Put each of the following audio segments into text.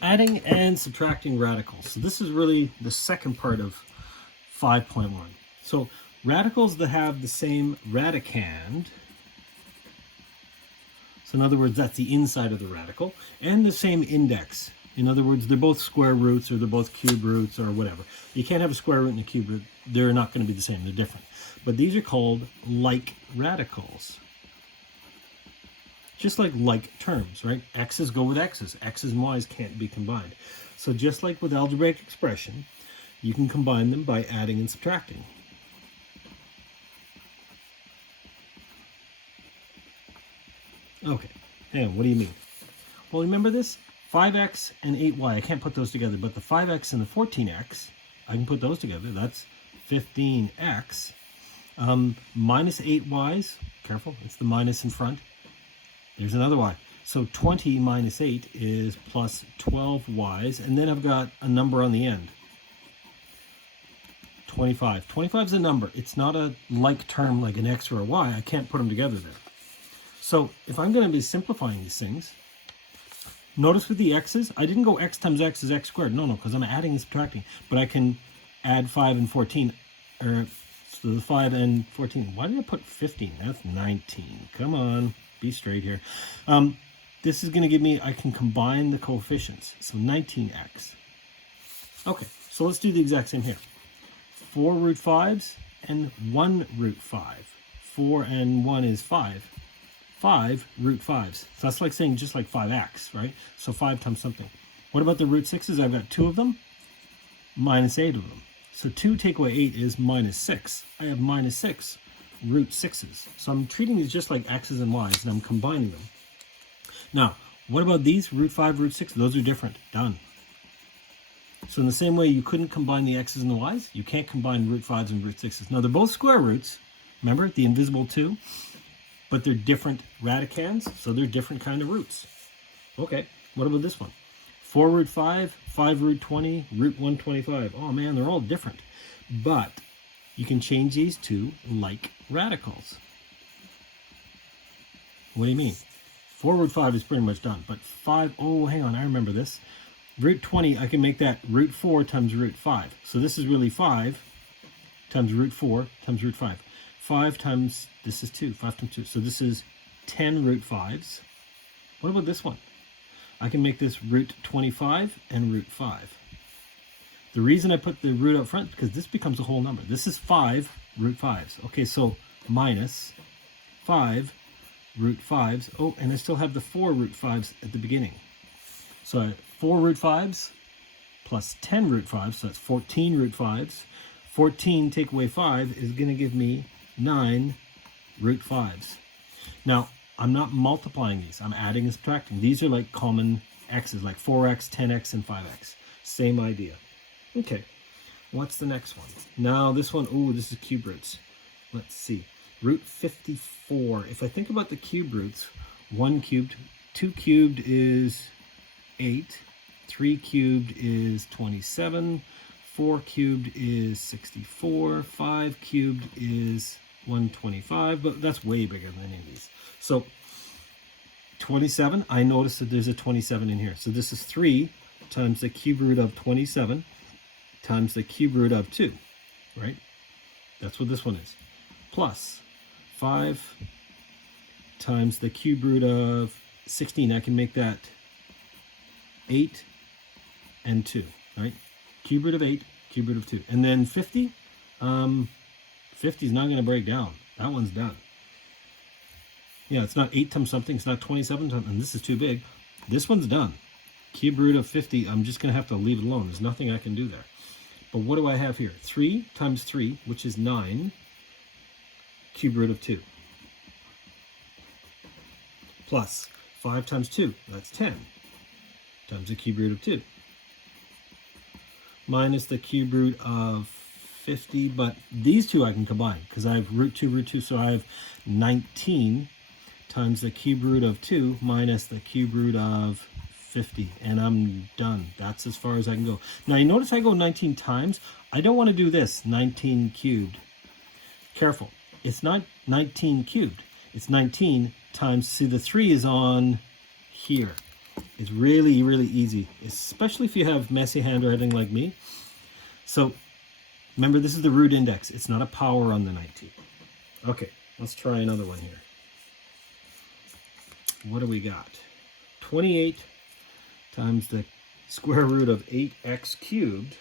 Adding and subtracting radicals. So this is really the second part of 5.1. So radicals that have the same radicand, so in other words, that's the inside of the radical, and the same index. In other words, they're both square roots or they're both cube roots or whatever. You can't have a square root and a cube root. They're not going to be the same. They're different. But these are called like radicals. Just like terms, right? X's go with X's. X's and Y's can't be combined. So just like with algebraic expression, you can combine them by adding and subtracting. Okay, and what do you mean? Well, remember this? 5x and 8y, I can't put those together, but the 5x and the 14x, I can put those together. That's 15x. Minus 8y's, careful, it's the minus in front. There's another y. So 20 minus 8 is plus 12y's, and then I've got a number on the end. 25. 25 is a number. It's not a like term like an x or a y. I can't put them together there. So if I'm going to be simplifying these things, notice with the x's, I didn't go x times x is x squared. No, because I'm adding and subtracting. But I can add 5 and 14, or so the 5 and 14. Why did I put 15? That's 19. Come on, be straight here. This is going to give me, I can combine the coefficients. So 19x. Okay, so let's do the exact same here. 4 root 5s and 1 root 5. 4 and 1 is 5. 5 root 5s. So that's like saying just like 5x, right? So 5 times something. What about the root 6s? I've got 2 of them, minus 8 of them. So 2 take away 8 is minus 6. I have minus 6 root 6s. So I'm treating these just like x's and y's, and I'm combining them. Now, what about these? Root 5, root 6? Those are different. Done. So in the same way you couldn't combine the x's and the y's, you can't combine root 5s and root 6s. Now, they're both square roots. Remember, the invisible 2? But they're different radicands, so they're different kind of roots. Okay, what about this one? 4 root 5, 5 root 20, root 125. Oh man, they're all different. But you can change these to like radicals. What do you mean? 4 root 5 is pretty much done, but 5, oh, hang on, I remember this. Root 20, I can make that root 4 times root 5. So this is really 5 times root 4 times root 5. 5 times, this is 2, 5 times 2. So this is 10 root 5s. What about this one? I can make this root 25 and root 5. The reason I put the root up front, because this becomes a whole number. This is 5 root 5s. Okay, so minus 5 root 5s. Oh, and I still have the 4 root 5s at the beginning. So I have 4 root 5s plus 10 root 5s, so that's 14 root 5s. 14 take away 5 is going to give me 9 root 5s. Now, I'm not multiplying these. I'm adding and subtracting. These are like common x's, like 4x, 10x, and 5x. Same idea. Okay, what's the next one? Now, this one, oh, this is cube roots. Let's see. Root 54. If I think about the cube roots, 1 cubed, 2 cubed is 8, 3 cubed is 27, 4 cubed is 64, 5 cubed is 125, but that's way bigger than any of these. So 27, I notice that there's a 27 in here. So this is 3 times the cube root of 27 times the cube root of 2, right? That's what this one is. Plus 5 times the cube root of 16. I can make that 8 and 2, right? Cube root of 8, cube root of 2. And then 50, 50 is not going to break down. That one's done. Yeah, it's not 8 times something. It's not 27 times, and this is too big. This one's done. Cube root of 50, I'm just going to have to leave it alone. There's nothing I can do there. But what do I have here? 3 times 3, which is 9, cube root of 2. Plus 5 times 2, that's 10, times the cube root of 2. Minus the cube root of 50, but these two I can combine because I have root 2, so I have 19 times the cube root of 2 minus the cube root of 50, and I'm done. That's as far as I can go. Now you notice I go 19 times. I don't want to do this, 19 cubed. Careful, it's not 19 cubed. It's 19 times, see the 3 is on here. It's really, really easy, especially if you have messy handwriting like me. So remember, this is the root index. It's not a power on the 19. Okay, let's try another one here. What do we got? 28 times the square root of 8x cubed.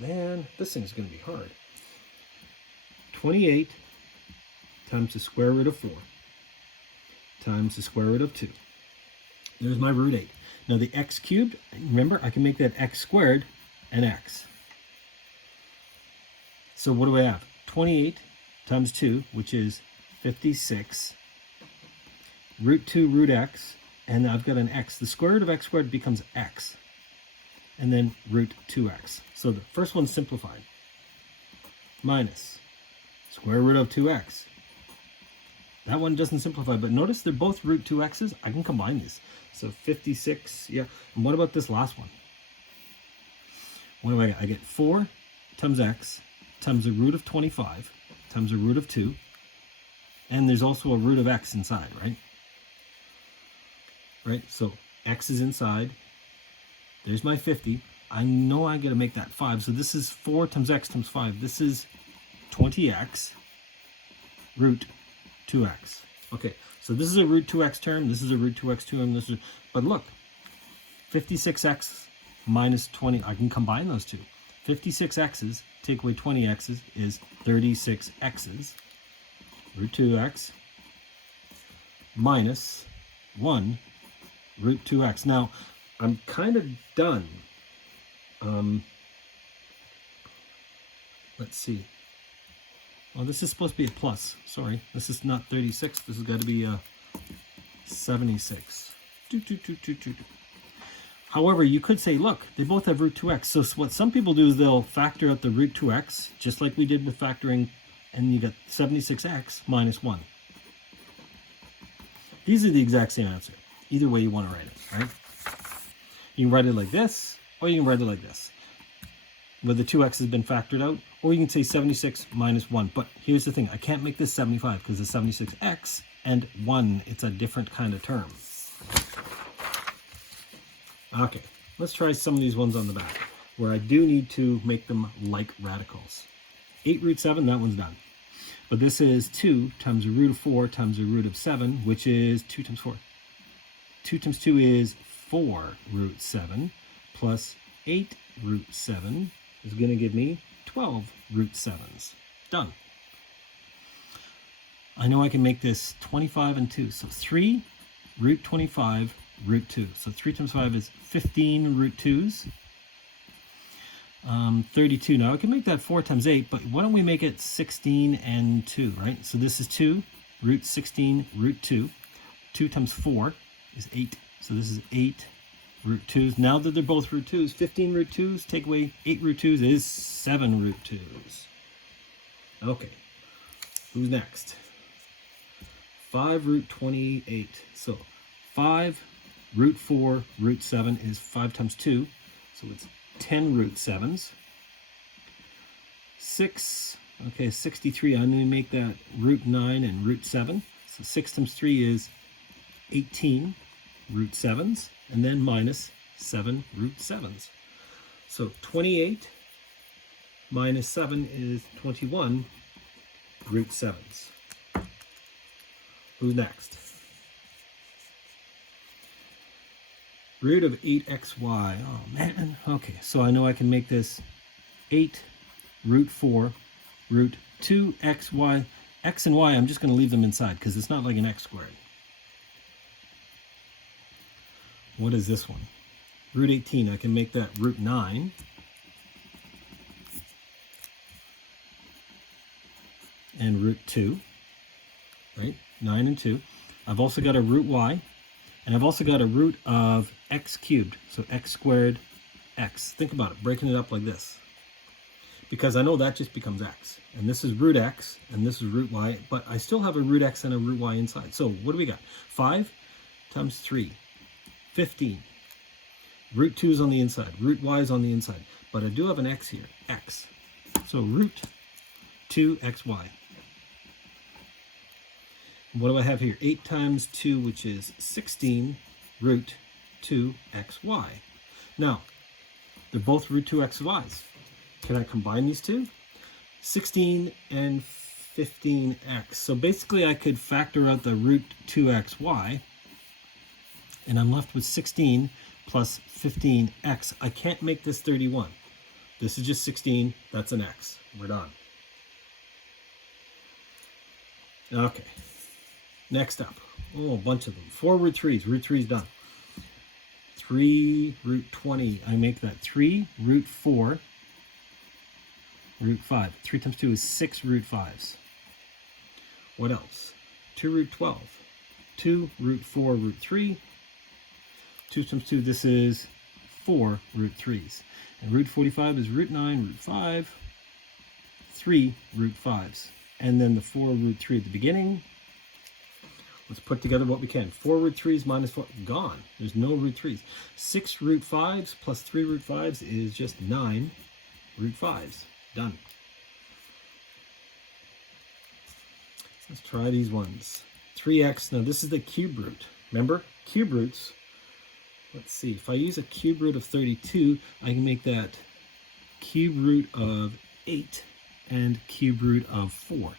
Man, this thing's going to be hard. 28 times the square root of 4 times the square root of 2. There's my root 8. Now the x cubed, remember, I can make that x squared an x. So what do I have? 28 times 2, which is 56, root 2 root x, and I've got an x. The square root of x squared becomes x, and then root 2x. So the first one's simplified. Minus square root of 2x. That one doesn't simplify, but notice they're both root 2x's. I can combine these. So 56, yeah. And what about this last one? What do I get? I get 4 times x times the root of 25 times the root of 2. And there's also a root of x inside, right? Right, so x is inside. There's my 50. I know I got to make that 5. So this is 4 times x times 5. This is 20x root 2x. Okay, so this is a root 2x term. This is a root 2x term. This is, but look, 56x minus 20. I can combine those two. 56x's, take away 20x's, is 36x's. Root 2x minus 1 root 2x. Now, I'm kind of done. Let's see. Oh, this is supposed to be a plus. Sorry, this is not 36. This has got to be 76. However, you could say, look, they both have root 2x. So what some people do is they'll factor out the root 2x, just like we did with factoring, and you get 76x minus 1. These are the exact same answer. Either way you want to write it, right? You can write it like this, or you can write it like this, where the 2x has been factored out, or you can say 76 minus 1. But here's the thing, I can't make this 75 because it's 76x and 1. It's a different kind of term. Okay, let's try some of these ones on the back, where I do need to make them like radicals. 8 root 7, that one's done. But this is 2 times the root of 4 times the root of 7, which is 2 times 4. 2 times 2 is 4 root 7 plus 8 root 7 is going to give me 12 root 7s. Done. I know I can make this 25 and 2. So 3 root 25 root 2. So 3 times 5 is 15 root 2s. 32. Now I can make that 4 times 8, but why don't we make it 16 and 2, right? So this is 2 root 16 root 2. 2 times 4 is 8. So this is 8 root 2s. Now that they're both root 2s, 15 root 2s, take away 8 root 2s is 7 root 2s. Okay, who's next? 5 root 28. So 5 root 4 root 7 is 5 times 2. So it's 10 root 7s. 6, okay, 63. I'm going to make that root 9 and root 7. So 6 times 3 is 18 root 7s, and then minus 7 root 7s. So 28 minus 7 is 21 root 7s. Who's next? Root of 8xy. Oh man. Okay, so I know I can make this 8 root 4 root 2xy. X and y, I'm just going to leave them inside because it's not like an x squared. What is this one? Root 18. I can make that root 9. And root 2. Right? 9 and 2. I've also got a root y. And I've also got a root of x cubed. So x squared x. Think about it. Breaking it up like this. Because I know that just becomes x. And this is root x. And this is root y. But I still have a root x and a root y inside. So what do we got? 5 times 3. 15. Root 2 is on the inside. Root y is on the inside. But I do have an x here. X. So root 2xy. What do I have here? 8 times 2, which is 16 root 2xy. Now, they're both root 2xy's. Can I combine these two? 16 and 15x. So basically I could factor out the root 2xy, and I'm left with 16 plus 15x. I can't make this 31. This is just 16, that's an x. We're done. Okay, next up. Oh, a bunch of them. 4 root 3's. Root 3's done. 3 root 20. I make that 3 root 4 root 5. 3 times 2 is 6 root 5's. What else? 2 root 12. 2 root 4 root 3. 2 times 2, this is 4 root 3's. And root 45 is root 9 root 5. 3 root 5's. And then the 4 root 3 at the beginning. Let's put together what we can. 4 root 3's minus 4, gone. There's no root 3's. 6 root 5's plus 3 root 5's is just 9 root 5's. Done. Let's try these ones. 3x, now this is the cube root. Remember, cube roots, let's see, if I use a cube root of 32, I can make that cube root of 8 and cube root of 4.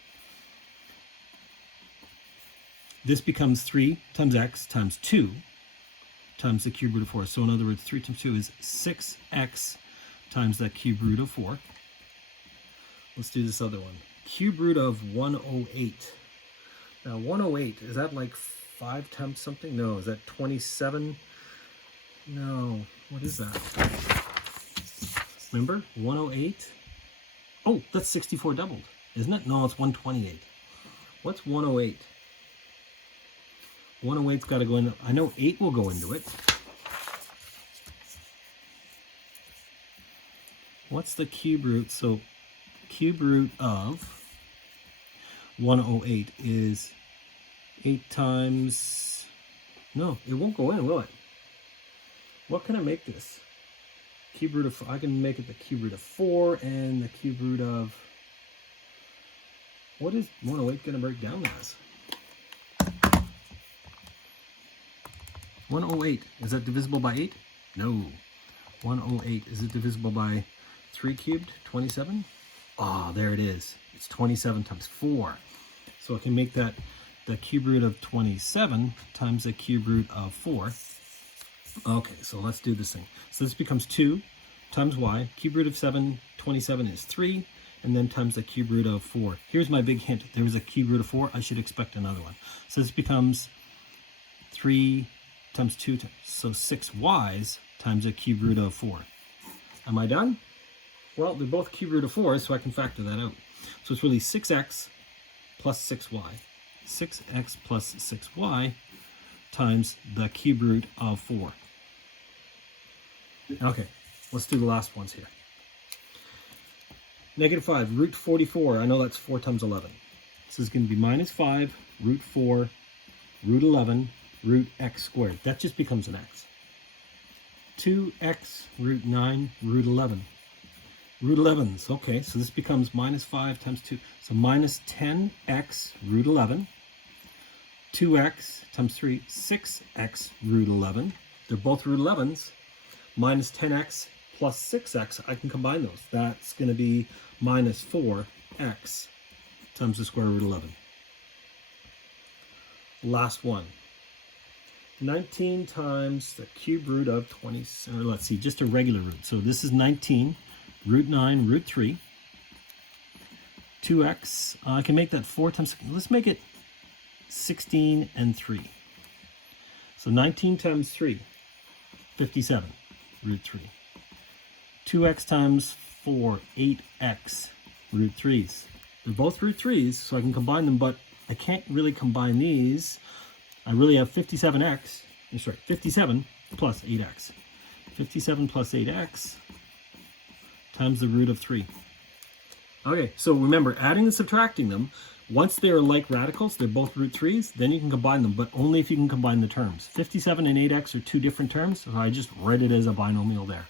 This becomes 3 times x times 2 times the cube root of 4. So in other words, 3 times 2 is 6x times that cube root of 4. Let's do this other one. Cube root of 108. Now 108, is that like 5 times something? No, is that 27? No, what is that? Remember, 108? Oh, that's 64 doubled, isn't it? No, it's 128. What's 108? 108's got to go in. I know 8 will go into it. What's the cube root? So cube root of 108 is 8 times... No, it won't go in, will it? What can I make this? Cube root of... I can make it the cube root of 4 and the cube root of... What is 108 going to break down as? 108, is that divisible by 8? No. 108, is it divisible by 3 cubed? 27? Ah, there it is. It's 27 times 4. So I can make that the cube root of 27 times the cube root of 4. Okay, so let's do this thing. So this becomes 2 times y. Cube root of 27 is 3, and then times the cube root of 4. Here's my big hint. There was a cube root of 4. I should expect another one. So this becomes 3 times 2, so 6y's times the cube root of 4. Am I done? Well, they're both cube root of 4, so I can factor that out. So it's really 6x plus 6y. 6x plus 6y times the cube root of 4. Okay, let's do the last ones here. -5, root 44. I know that's 4 times 11. This is going to be -5, root 4, root 11, root x squared. That just becomes an x. 2x root 9 root 11. Root 11's, okay, so this becomes -5 times 2. So minus 10x root 11. 2x times 3, 6x root 11. They're both root 11's. Minus 10x plus 6x, I can combine those. That's going to be minus 4x times the square root 11. Last one. 19 times the cube root of 20, or let's see, just a regular root. So this is 19, root 9, root 3. 2x, I can make that 4 times, let's make it 16 and 3. So 19 times 3, 57, root 3. 2x times 4, 8x, root 3's. They're both root 3's, so I can combine them, but I can't really combine these. I really have 57x, sorry, 57 plus 8x. 57 plus 8x times the root of 3. Okay, so remember, adding and subtracting them, once they're like radicals, they're both root 3's, then you can combine them, but only if you can combine the terms. 57 and 8x are two different terms, so I just read it as a binomial there.